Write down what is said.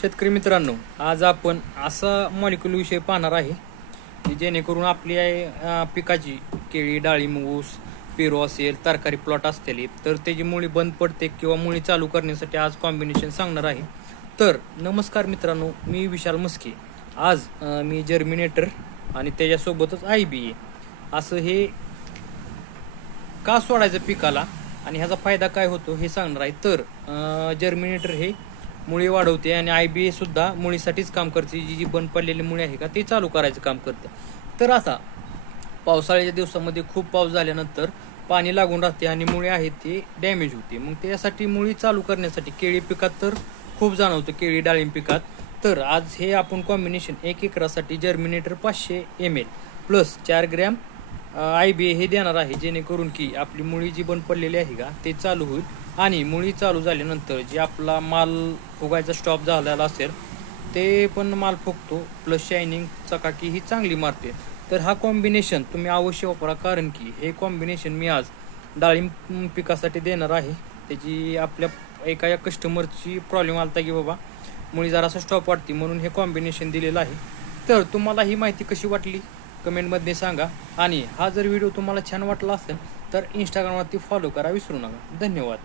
शेतकरी मित्रांनो, आज आपण असा मॉलिक्यूल विषय पाहणार आहे की जेणेकरून आपली पिकाची केळी, डाळिंब, ऊस, पेरू असेल, तरकारी प्लॉट असतील तर त्याची मुळी बंद पडते किंवा मुळी चालू करण्यासाठी आज कॉम्बिनेशन सांगणार आहे. तर नमस्कार मित्रांनो, मी विशाल मस्के. आज मी जर्मिनेटर आणि त्याच्यासोबतच IBA असं हे का सोडायचं पिकाला आणि ह्याचा फायदा काय होतो हे सांगणार आहे. तर जर्मिनेटर हे मुळी वाढवते आणि IBA सुद्धा मुळीसाठीच काम करते. जी बंद पडलेली मुळी आहे का ती चालू करायचं काम करते. तर आता पावसाळ्याच्या दिवसामध्ये खूप पाऊस झाल्यानंतर पाणी लागून राहते आणि मुळी आहेत ते डॅमेज होते. मग त्यासाठी मुळी चालू करण्यासाठी केळी पिकात तर खूप जाणवतं, केळी डाळिंब पिकात. तर आज हे आपण combination 1 एकरासाठी germinator 500 ml plus 4 gram IBA हे देणार आहे, जेणेकरून की आपली मुळी जी बंद पडलेली आहे का ते चालू होईल. आणि मुळी चालू झाल्यानंतर जे आपला माल फुगायचा स्टॉप झालेला असेल ते पण माल फुगतो, प्लस शायनिंग चकाकी ही चांगली मारते. तर हा कॉम्बिनेशन तुम्ही अवश्य वापरा, कारण की हे कॉम्बिनेशन मी आज डाळिंब पिकासाठी देणार आहे. त्याची आपल्या एका कस्टमरची प्रॉब्लेम आला की बाबा मुळी जरासा स्टॉप वाटते, म्हणून हे कॉम्बिनेशन दिलेलं आहे. तर तुम्हाला ही माहिती कशी वाटली कमेंटमध्ये सांगा. आणि हा जर व्हिडिओ तुम्हाला छान वाटला असेल तर इंस्टाग्रामवरती फॉलो करा विसरू नका. धन्यवाद.